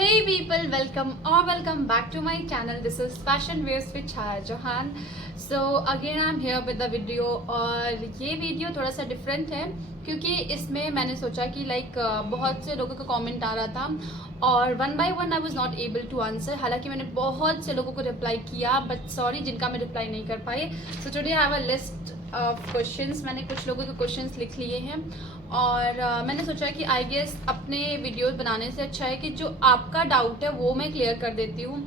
Hey people, welcome back to my channel. This is Fashion Waves with Chaya Johan. So again I'm here with the video और ये video थोड़ा सा different है क्योंकि इसमें मैंने सोचा कि बहुत से लोगों का कमेंट आ रहा था और one by one I was not able to answer. हालांकि मैंने बहुत से लोगों को रिप्लाई किया बट सॉरी जिनका मैं रिप्लाई नहीं कर पाई। So today I have a list of questions. मैंने कुछ लोगों के क्वेश्चंस लिख लिए हैं और मैंने सोचा कि आई गेस अपने वीडियोस बनाने से अच्छा है कि जो आपका डाउट है वो मैं क्लियर कर देती हूँ।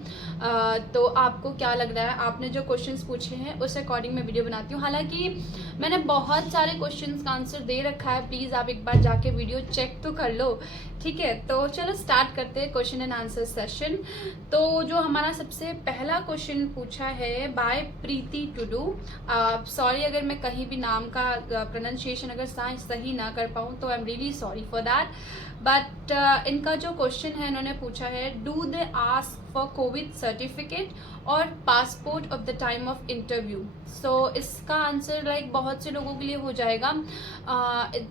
तो आपको क्या लग रहा है, आपने जो क्वेश्चंस पूछे हैं उस अकॉर्डिंग मैं वीडियो बनाती हूँ। हालांकि मैंने बहुत सारे क्वेश्चंस का आंसर दे रखा है, प्लीज़ आप एक बार जाके वीडियो चेक तो कर लो, ठीक है। तो चलो स्टार्ट करते हैं क्वेश्चन एंड आंसर सेशन। तो जो हमारा सबसे पहला क्वेश्चन पूछा है बाय प्रीति टुडू। सॉरी अगर मैं कहीं भी नाम का प्रोनाउंसिएशन अगर सही ना कर पाऊँ तो I am really sorry for that. But इनका जो क्वेश्चन है इन्होंने पूछा है do they ask for covid certificate और passport of the time of interview. So इसका आंसर बहुत से लोगों के लिए हो जाएगा।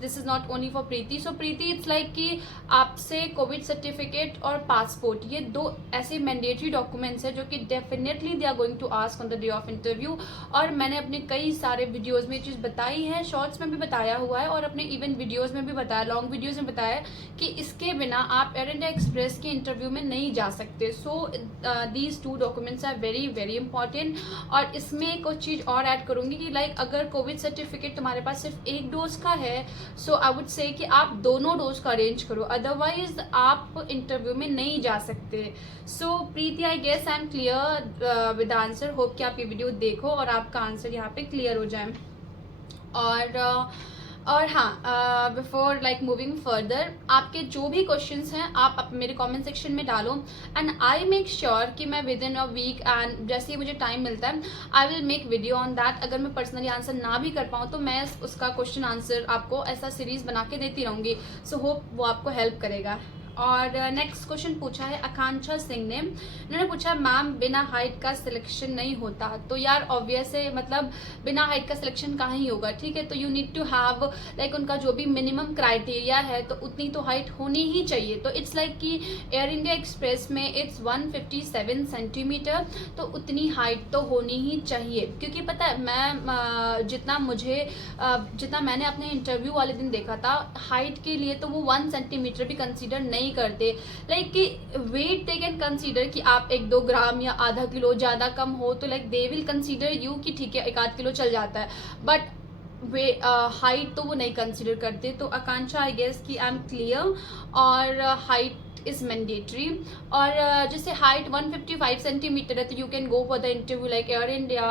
This is not only for Preeti. So Preeti it's कि आपसे कोविड सर्टिफिकेट और पासपोर्ट ये दो ऐसे मैंडेटरी डॉक्यूमेंट्स है जो कि definitely they are going to ask on the day of interview. और मैंने अपने कई सारे वीडियोज में ये चीज़ बताई है, शॉर्ट्स में भी बताया हुआ है और अपने इवन वीडियोज में भी बताया, लॉन्ग वीडियोज में बताया कि इसके बिना आप एयर इंडिया एक्सप्रेस के इंटरव्यू में नहीं जा सकते। So these two documents are very very important. और इसमें कुछ चीज़ और ऐड करूंगी कि अगर कोविड सर्टिफिकेट तुम्हारे पास सिर्फ एक डोज का है सो आई वुड से कि आप दोनों डोज का अरेंज करो, अदरवाइज आप इंटरव्यू में नहीं जा सकते। So Preeti I guess I am clear with answer. Hope कि आप ये वीडियो देखो और आपका आंसर यहाँ पे क्लियर हो जाए। और हाँ, बिफोर मूविंग फर्दर, आपके जो भी क्वेश्चंस हैं आप मेरे कमेंट सेक्शन में डालो एंड आई मेक श्योर कि मैं within a week and जैसे ही मुझे टाइम मिलता है I will make video on that. अगर मैं पर्सनली आंसर ना भी कर पाऊँ तो मैं उसका क्वेश्चन आंसर आपको ऐसा सीरीज बना के देती रहूँगी। सो होप वो आपको हेल्प करेगा। और नेक्स्ट क्वेश्चन पूछा है आकांक्षा सिंह ने। इन्होंने पूछा मैम बिना हाइट का सिलेक्शन नहीं होता। तो यार ऑब्वियस है, बिना हाइट का सिलेक्शन कहाँ ही होगा, ठीक है। तो यू नीड टू हैव उनका जो भी मिनिमम क्राइटेरिया है तो उतनी तो हाइट होनी ही चाहिए। तो इट्स कि एयर इंडिया एक्सप्रेस में इट्स 157 सेंटीमीटर, तो उतनी हाइट तो होनी ही चाहिए। क्योंकि पता है मैं जितना मैंने अपने इंटरव्यू वाले दिन देखा था, हाइट के लिए तो वो 1 सेंटीमीटर भी कंसीडर नहीं करते। कि वेट दे कैन कंसीडर कि आप 1-2 ग्राम या आधा किलो ज्यादा कम हो तो दे विल कंसीडर यू कि ठीक है 1-8 किलो चल जाता है, बट वे हाइट तो वो नहीं कंसीडर करते। तो आकांक्षा आई गेस कि आई एम क्लियर। और हाइट इज मैंडेटरी। और जैसे हाइट 155 सेंटीमीटर है तो you can go for the interview Air India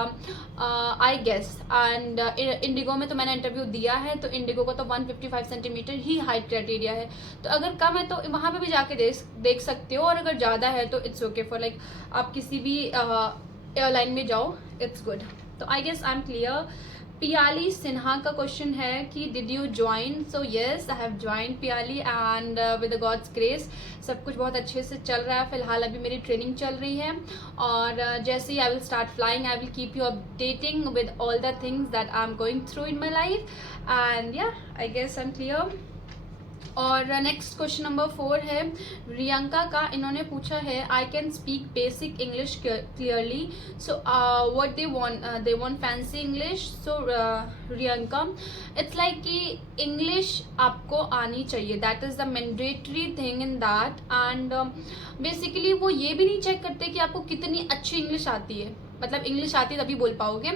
I guess. And IndiGo में तो मैंने इंटरव्यू दिया है तो इंडिगो का तो 155 सेंटीमीटर ही हाइट क्राइटेरिया है। तो अगर कम है तो वहाँ पे भी जाके देख सकते हो और अगर ज़्यादा है तो इट्स ओके फॉर आप किसी भी एयरलाइन में जाओ, इट्स गुड। तो I guess I am clear. Piyali Sinha का क्वेश्चन है कि did you join. So yes I have join Piyali and with God's grace सब कुछ बहुत अच्छे से चल रहा है। फिलहाल अभी मेरी ट्रेनिंग चल रही है और जैसे ही I will start flying I will keep you updating with all the things that I am going through in my life and yeah I guess I am clear. और नेक्स्ट क्वेश्चन नंबर 4 है रियंका का। इन्होंने पूछा है I can speak basic English clearly so what they want fancy English. So Riyanka it's कि English आपको आनी चाहिए, that is the mandatory thing in that. And basically वो ये भी नहीं चेक करते कि आपको कितनी अच्छी इंग्लिश आती है, इंग्लिश आती है तभी बोल पाओगे।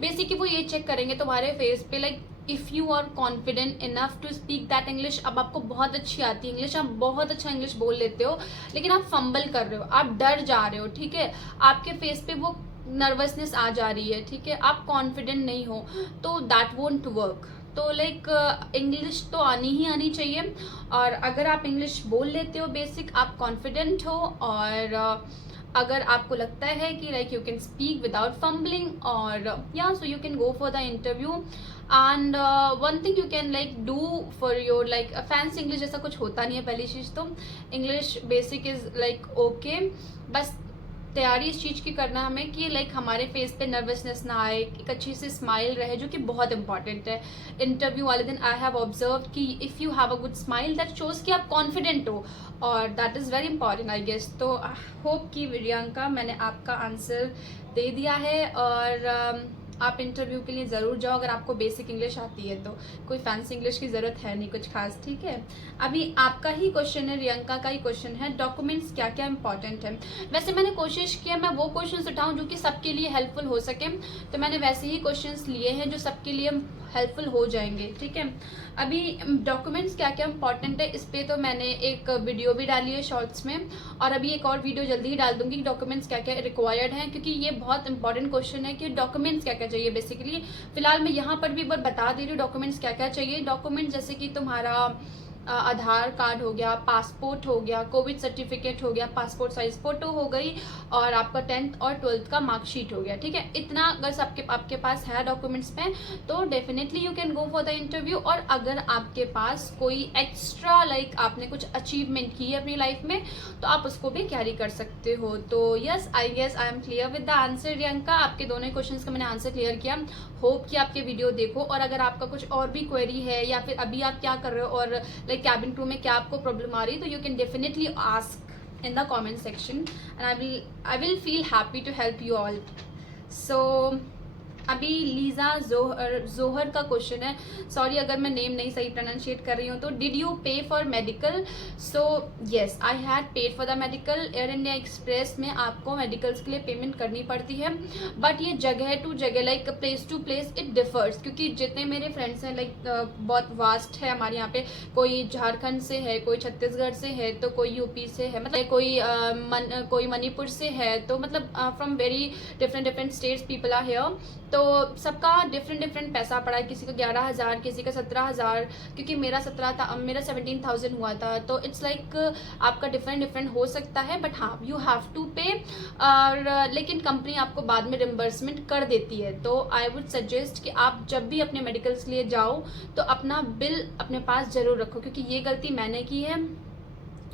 बेसिकली वो ये चेक करेंगे तुम्हारे फेस पे if you are confident enough to speak that English. अब आपको बहुत अच्छी आती है इंग्लिश, आप बहुत अच्छा इंग्लिश बोल लेते हो लेकिन आप फंबल कर रहे हो, आप डर जा रहे हो, ठीक है, आपके फेस पे वो नर्वसनेस आ जा रही है, ठीक है, आप कॉन्फिडेंट नहीं हो तो दैट वोंट वर्क। तो इंग्लिश तो आनी ही आनी चाहिए। और अगर आप इंग्लिश बोल लेते हो बेसिक, आप कॉन्फिडेंट हो और अगर आपको लगता है कि you can speak without fumbling और या so you can go for the interview. And one thing you can do for your fancy English जैसा कुछ होता नहीं है। पहली चीज़ तो इंग्लिश बेसिक इज ओके, बस तैयारी इस चीज़ की करना हमें कि लाइक हमारे फेस पे नर्वसनेस ना आए, एक अच्छी सी स्माइल रहे, जो कि बहुत इंपॉर्टेंट है इंटरव्यू वाले दिन। आई हैव ऑब्जर्व कि if you have a good smile that shows कि आप कॉन्फिडेंट हो, और that is very important I guess. तो होप कि प्रियंका मैंने आपका आंसर दे दिया है, और आप इंटरव्यू के लिए ज़रूर जाओ अगर आपको बेसिक इंग्लिश आती है तो। कोई फैंसी इंग्लिश की ज़रूरत है नहीं कुछ खास, ठीक है। अभी आपका ही क्वेश्चन है, रियंका का ही क्वेश्चन है, डॉक्यूमेंट्स क्या क्या इंपॉर्टेंट है। वैसे मैंने कोशिश किया मैं वो क्वेश्चंस उठाऊं जो कि सबके लिए हेल्पफुल हो सके, तो मैंने वैसे ही क्वेश्चंस लिए हैं जो सबके लिए हेल्पफुल हो जाएंगे, ठीक है। अभी डॉक्यूमेंट्स क्या क्या इंपॉर्टेंट है इस पर तो मैंने एक वीडियो भी डाली है शॉर्ट्स में, और अभी एक और वीडियो जल्दी ही डाल दूंगी डॉक्यूमेंट्स क्या क्या रिक्वायर्ड हैं, क्योंकि ये बहुत इंपॉर्टेंट क्वेश्चन है कि डॉक्यूमेंट्स क्या क्या चाहिए बेसिकली। फिलहाल मैं यहाँ पर भी एक बार बता दे रही हूँ डॉक्यूमेंट्स क्या क्या चाहिए। डॉक्यूमेंट जैसे कि तुम्हारा आधार कार्ड हो गया, पासपोर्ट हो गया, कोविड सर्टिफिकेट हो गया, पासपोर्ट साइज फोटो हो गई, और आपका 10th और 12th का मार्कशीट हो गया, ठीक है। इतना अगर आपके पास है डॉक्यूमेंट्स में तो definitely you can go for the interview. और अगर आपके पास कोई एक्स्ट्रा लाइक आपने कुछ अचीवमेंट की है अपनी लाइफ में तो आप उसको भी कैरी कर सकते हो। तो yes I guess I am clear with the answer Riyanka. आपके दोनों क्वेश्चंस का मैंने आंसर क्लियर किया। होप कि आपके वीडियो देखो, और अगर आपका कुछ और भी क्वेरी है या फिर अभी आप क्या कर रहे हो और लाइक कैबिन क्रू में क्या आपको प्रॉब्लम आ रही है, तो you can definitely ask in the comment section and I will feel happy to help you all. So अभी लीजा जोहर का क्वेश्चन है, सॉरी अगर मैं नेम नहीं सही प्रोनाउंशिएट कर रही हूँ। तो डिड यू पे for medical? So yes I had paid for the medical. Air India express में आपको मेडिकल्स के लिए पेमेंट करनी पड़ती है, बट ये जगह टू जगह like place to place it differs, क्योंकि जितने मेरे फ्रेंड्स हैं लाइक बहुत वास्ट है हमारे यहाँ पे, कोई झारखंड से है, कोई छत्तीसगढ़ से है, तो कोई यूपी से है, मतलब कोई मणिपुर से है, तो मतलब from very different states people are here. तो सबका डिफरेंट पैसा पड़ा है, किसी को 11,000, किसी का 17,000, क्योंकि मेरा 17,000 हुआ था। तो इट्स लाइक आपका डिफरेंट हो सकता है, बट हाँ यू हैव टू पे, और लेकिन कंपनी आपको बाद में रिम्बर्समेंट कर देती है। तो आई वुड सजेस्ट कि आप जब भी अपने मेडिकल्स के लिए जाओ तो अपना बिल अपने पास जरूर रखो, क्योंकि ये गलती मैंने की है,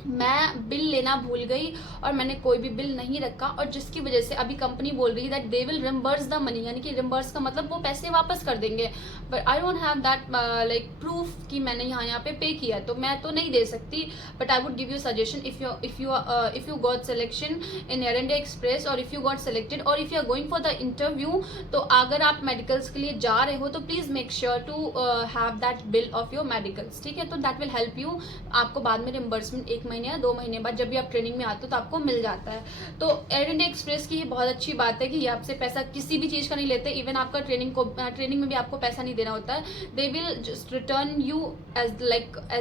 मैं बिल लेना भूल गई और मैंने कोई भी बिल नहीं रखा, और जिसकी वजह से अभी कंपनी बोल रही है that they will reimburse the money, यानी कि रिम्बर्स का मतलब वो पैसे वापस कर देंगे, but I don't have that like proof कि मैंने यहाँ पे किया, तो मैं तो नहीं दे सकती। But I would give you suggestion, if you got selection in Air India Express, और इफ यू गॉट सिलेक्टेड, और if you are going for the interview, तो अगर आप मेडिकल्स के लिए जा रहे हो तो please make sure to have that bill of your medicals, ठीक है। तो दैट विल हेल्प यू, आपको बाद में रिम्बर्समेंट 1 महीने या 2 महीने बाद जब भी आप ट्रेनिंग में आते हो तो आपको मिल जाता है। तो एयर इंडिया एक्सप्रेस की ये बहुत अच्छी बात है कि ये आपसे पैसा किसी भी चीज़ का नहीं लेते, इवन आपका ट्रेनिंग में भी आपको पैसा नहीं देना होता है, they will just return you as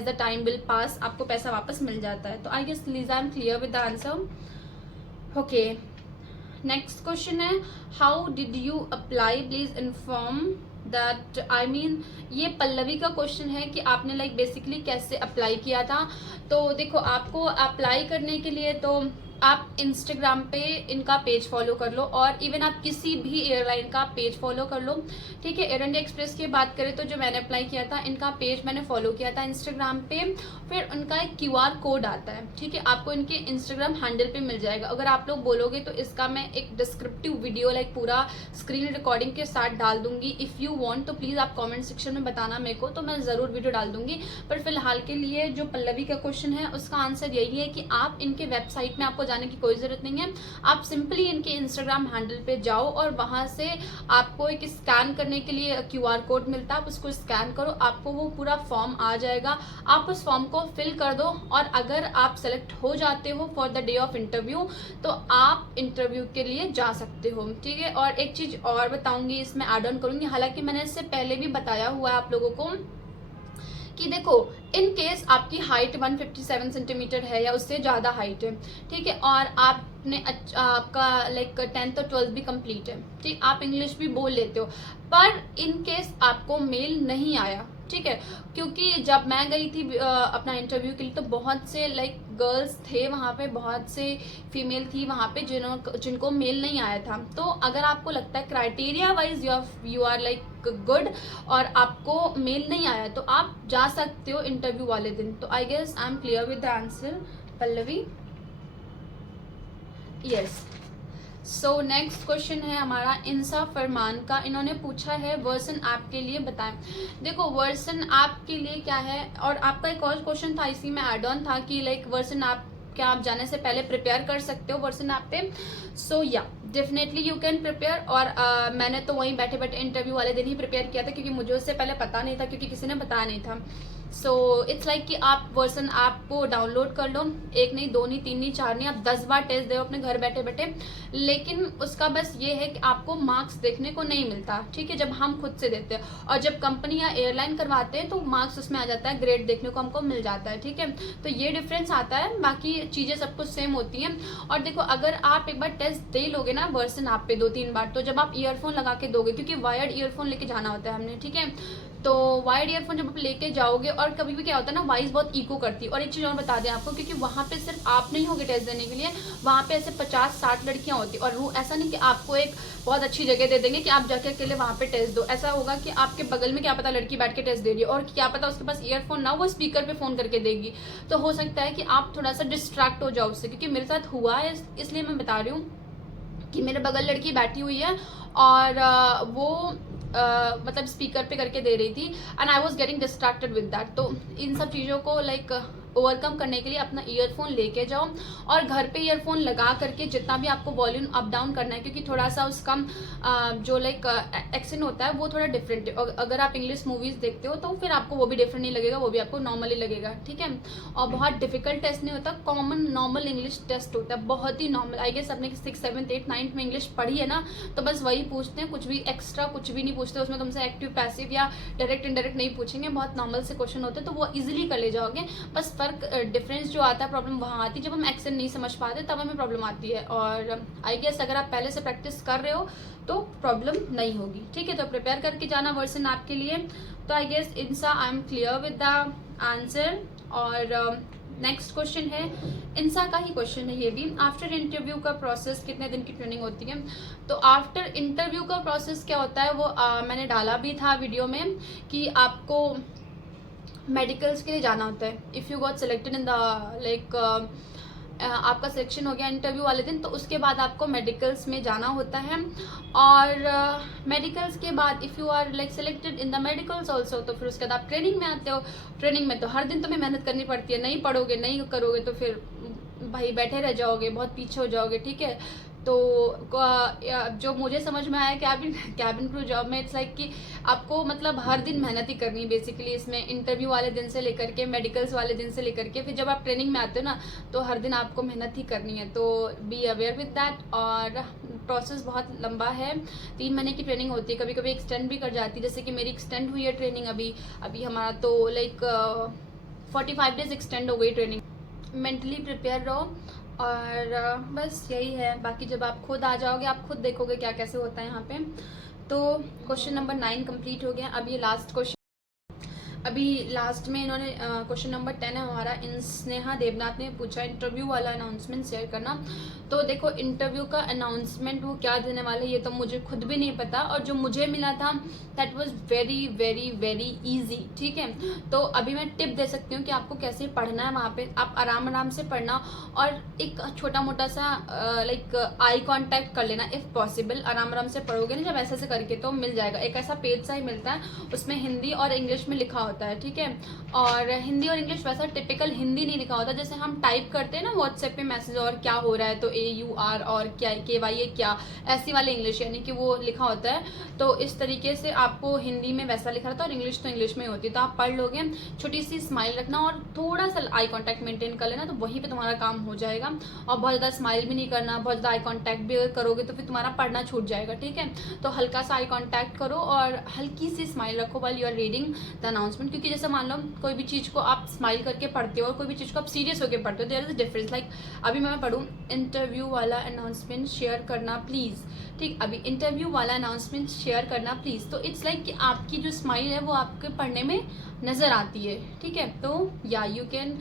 the time will pass, आपको पैसा वापस मिल जाता है। तो I guess Lisa I am clear with the answer. Okay, next question है, how did you apply, please inform that, I mean ये पल्लवी का क्वेश्चन है कि आपने लाइक बेसिकली कैसे अप्लाई किया था। तो देखो, आपको अप्लाई करने के लिए तो आप इंस्टाग्राम पे इनका पेज फॉलो कर लो, और इवन आप किसी भी एयरलाइन का पेज फॉलो कर लो, ठीक है। एयर इंडिया एक्सप्रेस की बात करें तो जो मैंने अप्लाई किया था, इनका पेज मैंने फॉलो किया था इंस्टाग्राम पे, फिर उनका एक QR कोड आता है, ठीक है, आपको इनके इंस्टाग्राम हैंडल पे मिल जाएगा। अगर आप लोग बोलोगे तो इसका मैं एक डिस्क्रिप्टिव वीडियो लाइक पूरा स्क्रीन रिकॉर्डिंग के साथ डाल दूंगी। इफ़ यू वांट तो प्लीज़ आप कमेंट सेक्शन में बताना मेरे को, तो मैं ज़रूर वीडियो डाल दूंगी। पर फिलहाल के लिए जो पल्लवी का क्वेश्चन है उसका आंसर यही है कि आप इनके वेबसाइट में आपको जाने की कोई ज़रूरत नहीं है, आप सिंपली इनके इंस्टाग्राम हैंडल पे जाओ और वहाँ से आपको एक स्कैन करने के लिए QR कोड मिलता है, आप उसको स्कैन करो, आपको वो पूरा फॉर्म आ जाएगा, आप उस फॉर्म को फिल कर दो, और अगर आप सेलेक्ट हो जाते हो for the day of interview तो आप इंटरव्यू के लिए जा सकते हो, ठीक है। और एक चीज़ और बताऊंगी, इसमें ऐड ऑन करूंगी, हालांकि मैंने इससे पहले भी बताया हुआ है आप लोगों को कि देखो, इन केस आपकी हाइट 157 सेंटीमीटर है या उससे ज़्यादा हाइट है, ठीक है, और आपने आपका लाइक 10th और 12th भी कंप्लीट है, ठीक, आप इंग्लिश भी बोल लेते हो, पर इन केस आपको मेल नहीं आया, ठीक है, क्योंकि जब मैं गई थी अपना इंटरव्यू के लिए तो बहुत से लाइक गर्ल्स थे वहाँ पे, बहुत से फीमेल थी वहाँ पे जिनको मेल नहीं आया था। तो अगर आपको लगता है criteria wise you are like good और आपको मेल नहीं आया तो आप जा सकते हो इंटरव्यू वाले दिन। तो I guess I am clear with the answer Pallavi. Yes, so next question है हमारा इंसा फरमान का। इन्होंने पूछा है वर्सन ऐप के लिए बताएं। देखो वर्सन ऐप के लिए क्या है, और आपका एक और क्वेश्चन था इसी में एड ऑन था कि लाइक वर्सन ऐप क्या आप जाने से पहले प्रिपेयर कर सकते हो वर्सन ऐप पे। सो या डेफिनेटली यू कैन प्रिपेयर। और मैंने तो वहीं बैठे बैठे इंटरव्यू वाले दिन ही प्रिपेयर किया था, क्योंकि मुझे उससे पहले पता नहीं था, क्योंकि किसी ने बताया नहीं था। सो इट्स लाइक कि आप वर्सन ऐप को डाउनलोड कर लो, एक नहीं, दो नहीं, तीन नहीं, चार नहीं, आप 10 बार टेस्ट दो अपने घर बैठे बैठे। लेकिन उसका बस ये है कि आपको मार्क्स देखने को नहीं मिलता, ठीक है, जब हम खुद से देते हैं। और जब कंपनी या एयरलाइन करवाते हैं तो मार्क्स उसमें आ जाता है, ग्रेड देखने को हमको मिल जाता है, ठीक है। तो ये डिफरेंस आता है, बाकी चीज़ें सब कुछ सेम होती हैं। और देखो अगर आप एक बार टेस्ट दे लोगे ना वर्सन ऐप पे 2-3 बार, तो जब आप ईयरफोन लगा के दोगे, क्योंकि वायर्ड ईयरफोन लेके जाना होता है हमने, ठीक है, तो वायर्ड ईयरफोन जब आप लेके जाओगे, और कभी भी क्या होता है ना, वॉइस बहुत इको करती है। और एक चीज़ और बता दें आपको, क्योंकि वहाँ पे सिर्फ आप नहीं होगे टेस्ट देने के लिए, वहाँ पे ऐसे 50-60 लड़कियाँ होती, और वो ऐसा नहीं कि आपको एक बहुत अच्छी जगह दे देंगे कि आप जाके अकेले वहाँ पे टेस्ट दो। ऐसा होगा कि आपके बगल में क्या पता लड़की बैठ के टेस्ट दे रही है, और क्या पता उसके पास ईयरफोन ना, वो स्पीकर पे फोन करके देगी। तो हो सकता है कि आप थोड़ा सा डिस्ट्रैक्ट हो जाओ उससे, क्योंकि मेरे साथ हुआ है, इसलिए मैं बता रही हूँ कि मेरे बगल लड़की बैठी हुई है और वो मतलब स्पीकर पे करके दे रही थी, and I was getting distracted with that. तो इन सब चीज़ों को लाइक ओवरकम करने के लिए अपना ईयरफोन लेके जाओ, और घर पे ईयरफोन लगा करके जितना भी आपको वॉल्यूम अप डाउन करना है, क्योंकि थोड़ा सा उसका जो लाइक एक्सेंट होता है वो थोड़ा डिफरेंट है। अगर आप इंग्लिश मूवीज़ देखते हो तो फिर आपको वो भी डिफरेंट नहीं लगेगा, वो भी आपको नॉर्मली लगेगा, ठीक है। और बहुत डिफिकल्ट टेस्ट नहीं होता, कॉमन नॉर्मल इंग्लिश टेस्ट होता है, बहुत ही नॉर्मल। आई गेस अपने 6, 7, 8, 9 में इंग्लिश पढ़ी है ना, तो बस वही पूछते हैं, कुछ भी एक्स्ट्रा कुछ भी नहीं पूछते उसमें, तुमसे एक्टिव पैसिव या डायरेक्ट इनडायरेक्ट नहीं पूछेंगे, बहुत नॉर्मल से क्वेश्चन होते हैं, तो वो इजीली कर ले जाओगे। बस फर्क डिफरेंस जो आता है, प्रॉब्लम वहाँ आती है जब हम एक्सेंट नहीं समझ पाते, तब हमें प्रॉब्लम आती है। और आई गेस अगर आप पहले से प्रैक्टिस कर रहे हो तो प्रॉब्लम नहीं होगी, ठीक है। तो प्रिपेयर करके जाना वर्सन ऐप के लिए। तो आई गेस इंसा I am clear with the answer. और नेक्स्ट क्वेश्चन है इंसा का ही क्वेश्चन है ये भी। आफ्टर इंटरव्यू का प्रोसेस कितने दिन की ट्रेनिंग होती है? तो आफ्टर इंटरव्यू का प्रोसेस क्या होता है वो मैंने डाला भी था वीडियो में, कि आपको मेडिकल्स के लिए जाना होता है। If you got selected in the like आपका सिलेक्शन हो गया इंटरव्यू वाले दिन, तो उसके बाद आपको मेडिकल्स में जाना होता है। और मेडिकल्स के बाद if you are like selected in the medicals also, तो फिर उसके बाद आप ट्रेनिंग में आते हो। ट्रेनिंग में तो हर दिन तुम्हें मेहनत करनी पड़ती है, नहीं पढ़ोगे नहीं करोगे तो फिर भाई बैठे रह जाओगे, बहुत पीछे हो जाओगे, ठीक है। तो जो मुझे समझ में आया कैबिन क्रू जॉब में, इट्स लाइक कि आपको मतलब हर दिन मेहनत ही करनी है बेसिकली इसमें, इंटरव्यू वाले दिन से लेकर के मेडिकल्स वाले दिन से लेकर के फिर जब आप ट्रेनिंग में आते हो ना, तो हर दिन आपको मेहनत ही करनी है। तो बी अवेयर विद दैट। और प्रोसेस बहुत लंबा है, 3 महीने की ट्रेनिंग होती है, कभी कभी एक्सटेंड भी कर जाती है, जैसे कि मेरी एक्सटेंड हुई है ट्रेनिंग अभी हमारा तो लाइक 45 डेज एक्सटेंड हो गई ट्रेनिंग। मेंटली प्रिपेयर रहो, और बस यही है। बाकी जब आप खुद आ जाओगे आप खुद देखोगे क्या कैसे होता है यहाँ पे। तो क्वेश्चन नंबर 9 कंप्लीट हो गया। अब ये लास्ट क्वेश्चन, अभी लास्ट में इन्होंने क्वेश्चन नंबर 10 है हमारा, इन स्नेहा देवनाथ ने पूछा इंटरव्यू वाला अनाउंसमेंट शेयर करना। तो देखो इंटरव्यू का अनाउंसमेंट वो क्या देने वाले ये तो मुझे खुद भी नहीं पता, और जो मुझे मिला था that was very very very easy, ठीक है। तो अभी मैं टिप दे सकती हूँ कि आपको कैसे पढ़ना है वहाँ पे। आप आराम आराम से पढ़ना, और एक छोटा मोटा सा लाइक आई कॉन्टैक्ट कर लेना इफ़ पॉसिबल। आराम आराम से पढ़ोगे ना जब ऐसे ऐसे करके, तो मिल जाएगा। एक ऐसा पेज सा ही मिलता है, उसमें हिंदी और इंग्लिश में लिखा होता है, ठीक है। और हिंदी और इंग्लिश वैसा टिपिकल हिंदी नहीं लिखा होता, जैसे हम टाइप करते हैं ना व्हाट्सएप पे मैसेज, और क्या हो रहा है तो AUR, और क्या KY क्या, ऐसी वाली इंग्लिश, यानी कि वो लिखा होता है। तो इस तरीके से आपको हिंदी में वैसा लिखा रहता है, और इंग्लिश तो इंग्लिश में होती है। तो आप पढ़ लोगे, छोटी सी स्माइल रखना, और थोड़ा सा आई कॉन्टैक्ट मेंटेन कर लेना, तो वहीं पे तुम्हारा काम हो जाएगा। और बहुत ज़्यादा स्माइल भी नहीं करना, बहुत ज़्यादा आई कॉन्टैक्ट भी अगर करोगे तो फिर तुम्हारा पढ़ना छूट जाएगा, ठीक है। तो हल्का सा आई कॉन्टैक्ट करो और हल्की सी स्माइल रखो while you are reading the announcement, क्योंकि जैसे मान लो कोई भी चीज़ को आप स्माइल करके पढ़ते हो और कोई भी चीज़ को आप सीरियस होकर पढ़ते हो, there is a difference. Like अभी मैं पढ़ूँ इंटरव्यू वाला अनाउंसमेंट शेयर करना प्लीज़, ठीक, अभी इंटरव्यू वाला अनाउंसमेंट शेयर करना प्लीज़। तो इट्स लाइक कि आपकी जो स्माइल है वो आपके पढ़ने में नज़र आती है, ठीक है। तो या you can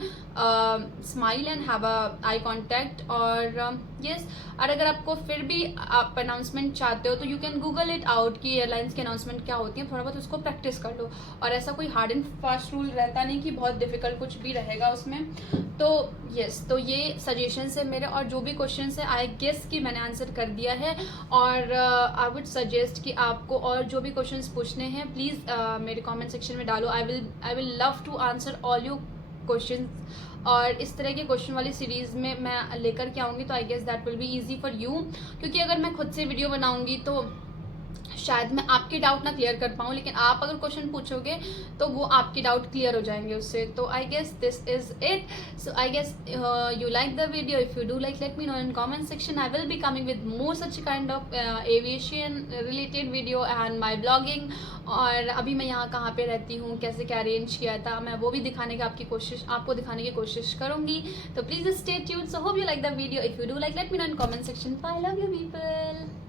smile and have a eye contact. और यस, और अगर आपको फिर भी आप अनाउंसमेंट चाहते हो तो you can Google it out कि एयरलाइंस की अनाउंसमेंट क्या होती है, थोड़ा बहुत उसको प्रैक्टिस कर लो। और ऐसा कोई हार्ड एंड फास्ट रूल रहता नहीं कि बहुत डिफिकल्ट कुछ भी रहेगा उसमें। तो यस, तो ये सजेशंस है मेरे, और जो भी क्वेश्चंस है आई गेस कि मैंने आंसर कर दिया है। और आई वुड सजेस्ट कि आपको और जो भी क्वेश्चंस पूछने हैं प्लीज़ मेरे कमेंट सेक्शन में डालो। I will love to answer all you question. और इस तरह के क्वेश्चन वाली सीरीज़ में मैं लेकर के आऊँगी, तो I guess that will be easy for you. क्योंकि अगर मैं खुद से वीडियो बनाऊँगी तो शायद मैं आपके डाउट ना क्लियर कर पाऊँ, लेकिन आप अगर क्वेश्चन पूछोगे तो वो आपके डाउट क्लियर हो जाएंगे उससे। तो I guess this is it. So I guess you like the video. If you do like, let me know in comment section. I will be coming with more such kind of aviation related video and my blogging. और अभी मैं यहाँ कहाँ पे रहती हूँ, कैसे क्या अरेंज किया था, मैं वो भी दिखाने की आपको दिखाने की कोशिश करूँगी। तो please stay tuned. So hope you like the video. If you do like, let me know in comment section. I love you people.